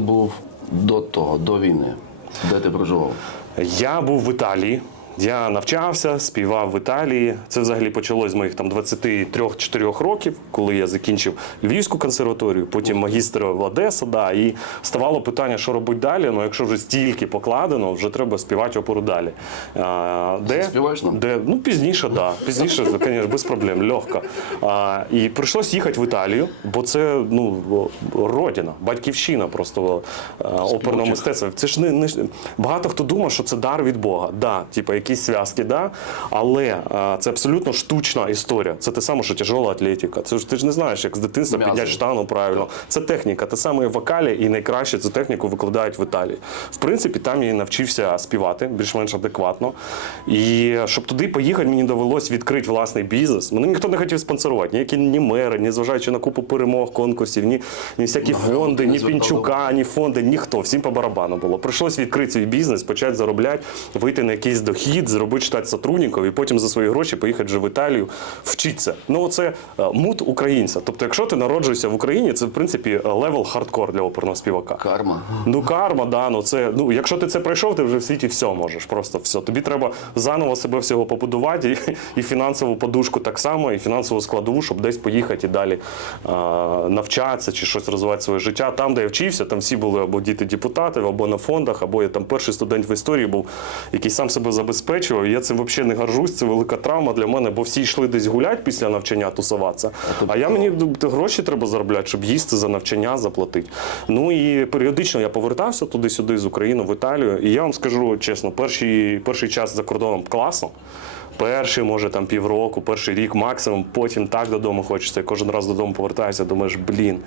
був до того, до війни? Де ти проживав? Я був в Італії. Я навчався, співав в Італії. Це взагалі почалось з моїх там 23-4 років, коли я закінчив Львівську консерваторію, потім магістр в Одеса. Да, і ставало питання, що робити далі. Ну, якщо вже стільки покладено, вже треба співати оперу далі. А, де, Співаєш нам? де, ну, пізніше, так. Да. Пізніше, звісно, без проблем, легко. А, і прийшлось їхати в Італію, бо це ну, родина, батьківщина просто а, оперного мистецтва. Це ж не, не багато хто думає, що це дар від Бога. Да, типу, якісь зв'язки, да. Але а, це абсолютно штучна історія. Це те саме, що тяжела атлетика. Це ж ти ж не знаєш, як з дитинства підняти штангу правильно. Це техніка. Те саме в вокалі, і найкраще цю техніку викладають в Італії. В принципі, там я і навчився співати більш-менш адекватно. І щоб туди поїхати, мені довелось відкрити власний бізнес. Мене ніхто не хотів спонсорувати, ніякі ні мери, ні зважаючи на купу перемог, конкурсів, ні, ні всякі Нагороди фонди, ні Пінчука, ні фонди, ніхто. Всім по барабану було. Прийшлось відкрити свій бізнес, почати заробляти, вийти на якийсь дохід, зробити штат сотрудників і потім за свої гроші поїхати вже в Італію вчитися. Ну, це е, мут українця. Тобто, якщо ти народжуєшся в Україні, це в принципі левел хардкор для оперного співака. Карма. Ну, карма, да, ну це ну, якщо ти це пройшов, ти вже в світі все можеш. Просто все. Тобі треба заново себе всього побудувати, і, і фінансову подушку так само, і фінансову складову, щоб десь поїхати і далі а, навчатися чи щось розвивати своє життя. Там, де я вчився, там всі були або діти депутатів, або на фондах, або я там перший студент в історії був, який сам себе забезпечував. Я цим взагалі не горжусь. Це велика травма для мене, бо всі йшли десь гуляти після навчання, тусуватися. А я мені гроші треба заробляти, щоб їсти за навчання заплатити. Ну і періодично я повертався туди-сюди з України в Італію. І я вам скажу чесно, перший, перший час за кордоном класно. Перший, може, там півроку, перший рік максимум, потім так додому хочеться. Кожен раз додому повертаюся, думаєш, блін.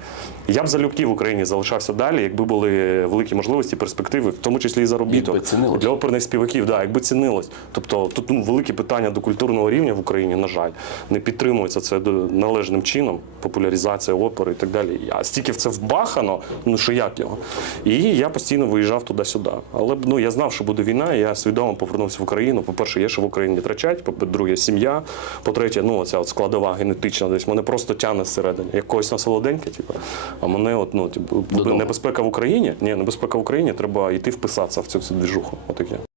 Я б залюбки в Україні залишався далі, якби були великі можливості, перспективи, в тому числі і заробіток. Якби. Для оперних співаків, да, якби цінилось. Тобто тут ну, великі питання до культурного рівня в Україні, на жаль, не підтримується це належним чином, популяризація опери і так далі. А стільки в це вбахано, ну що як його. І я постійно виїжджав туди-сюди. Але ну, я знав, що буде війна, я свідомо повернувся в Україну. По-перше, є що в Україні втрачать, по-друге, сім'я. По-третє, ну оця от складова генетична десь. Мене просто тягне зсередини. Як когось на солоденьке, типу. А мене, от, ну, типу, небезпека в Україні. Ні, небезпека в Україні, треба йти вписатися в цю всю двіжуху. Отаке.